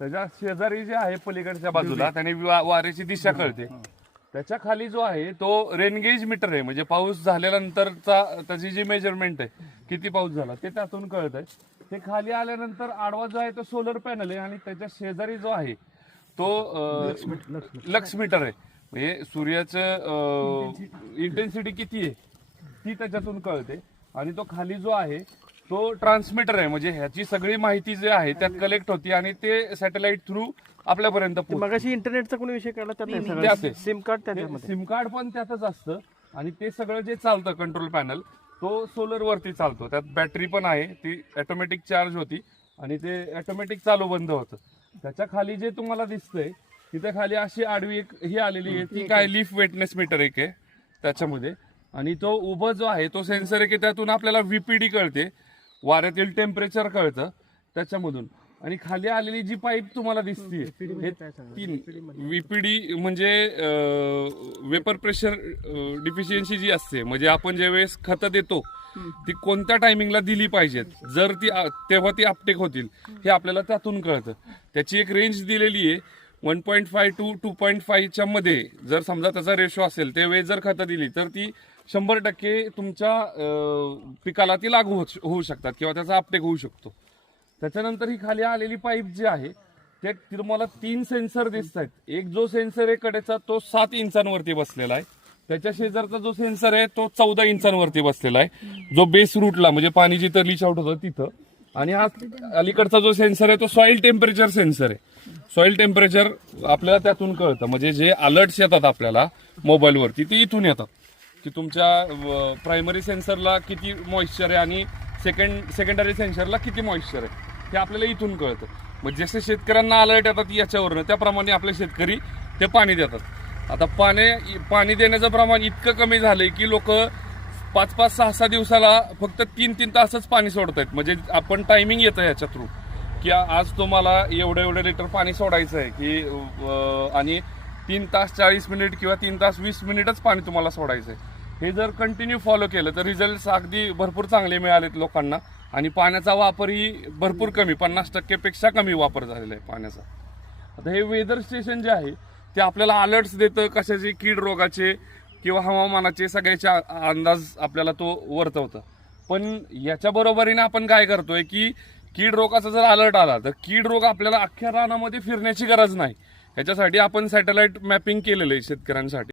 त्याच्या शेजारी जे आहे पलीकडच्या बाजूला त्याने वा- वाऱ्याची दिशा कळते. त्याच्याखाली जो आहे तो रेनगेज मीटर आहे. म्हणजे पाऊस झाल्यानंतरचा त्याची जी मेजरमेंट आहे किती पाऊस झाला ते त्यातून कळत आहे ते खाली आल्यानंतर आडवा जो आहे तो सोलर पॅनल आहे आणि त्याच्या शेजारी जो आहे तो अं, लक्स मीटर आहे. म्हणजे सूर्याचं इंटेन्सिटी किती आहे ती त्याच्यातून कळते. आणि तो खाली जो आहे तो ट्रान्समीटर आहे. म्हणजे ह्याची सगळी माहिती जी आहे त्यात कलेक्ट होती आणि ते सॅटेलाइट थ्रू आपल्यापर्यंत पोहोचते. मगाशी इंटरनेटचा कोणी विषय काढला त्यात नाही त्यात सगळं. आहे. सिम कार्ड त्याच्यामध्ये. सिम कार्ड पण त्यातच असतं. आणि ते सगळं जे चालतं कंट्रोल पॅनल तो सोलर वरती चालतो. त्यात बॅटरी पण आहे ती ऑटोमॅटिक चार्ज होती आणि ते ऑटोमॅटिक चालू बंद होतं. त्याच्याखाली जे तुम्हाला दिसतंय तिथे खाली अशी आडवी एक ही आलेली आहे. ती काय लीफ वेटनेस मीटर एक आहे त्याच्यामध्ये. आणि तो उभं जो आहे तो सेन्सर आहे की त्यातून आपल्याला व्हीपीडी कळते. वाऱ्यातील टेम्परेचर कळतं त्याच्यामधून. आणि खाली आलेली जी पाईप तुम्हाला दिसते हे तीन. व्हीपीडी म्हणजे वेपर प्रेशर डिफिशियन्सी जी असते म्हणजे आपण ज्यावेळेस खतं देतो ती कोणत्या टायमिंगला दिली पाहिजेत? जर ती तेव्हा ती अपटेक होतील हे आपल्याला त्यातून कळतं. त्याची एक रेंज दिलेली आहे one point five two two point फायच्या मध्ये. जर समजा त्याचा रेशो असेल त्यावेळेस जर खतं दिली तर ती शंभर टक्के तुमच्या अं, पिकाला ती लागू होत- होऊ शकतात किंवा त्याचा अपटेक होऊ शकतो. त्याच्यानंतर ही खाली आलेली पाईप जी आहे ते तुम्हाला तीन सेन्सर दिसत आहेत. एक जो सेन्सर आहे कडेचा तो सात इंचांवरती बसलेला आहे. त्याच्या शेजारचा जो सेन्सर आहे तो चौदा इंचांवरती बसलेला आहे. जो बेस रूटला म्हणजे पाणी जिथं लिच आउट होतं तिथं. आणि हा अलीकडचा जो सेन्सर आहे तो सॉइल टेम्परेचर सेन्सर आहे. सॉइल टेम्परेचर आपल्याला त्यातून कळतं. म्हणजे जे अलर्ट्स येतात आपल्याला मोबाईलवरती ते इथून येतात. की तुमच्या प्रायमरी सेन्सरला किती मॉइश्चर आहे आणि सेकंड सेकंडरी सेन्सरला किती मॉइश्चर आहे हे आपल्याला इथून कळतं. मग जसे शेतकऱ्यांना अलर्ट येतात याच्यावरनं त्याप्रमाणे आपले शेतकरी ते पाणी देतात. आता पाणी पाणी देण्याचं प्रमाण इतकं कमी झालंय की लोक पाच पाच सहा सहा दिवसाला फक्त तीन तीन तासच पाणी सोडत आहेत म्हणजे आपण टायमिंग येतं याच्या थ्रू की आज तुम्हाला एवढं एवढं लिटर पाणी सोडायचं आहे की आणि तीन तास चाळीस मिनिट किंवा तीन तास वीस मिनिटच पाणी तुम्हाला सोडायचं आहे. हे जर कंटिन्यू फॉलो केलं तर रिझल्ट अगदी भरपूर चांगले मिळालेत लोकांना. आणि पाण्याचा वापरही भरपूर कमी पन्नास टक्केपेक्षा कमी वापर झालेला आहे पाण्याचा. आता हे वेदर स्टेशन जे आहे ते आपल्याला अलर्ट्स देतं कशाचे कीड रोगाचे किंवा हवामानाचे सगळ्याचे अंदाज आपल्याला तो वर्तवतं. पण याच्या बरोबरीने आपण काय करतोय की कीड रोगाचा जर अलर्ट आला तर कीड रोग आपल्याला अख्ख्या रानामध्ये फिरण्याची गरज नाही. याच्यासाठी आपण सॅटेलाइट मॅपिंग केलेलं आहे शेतकऱ्यांसाठी.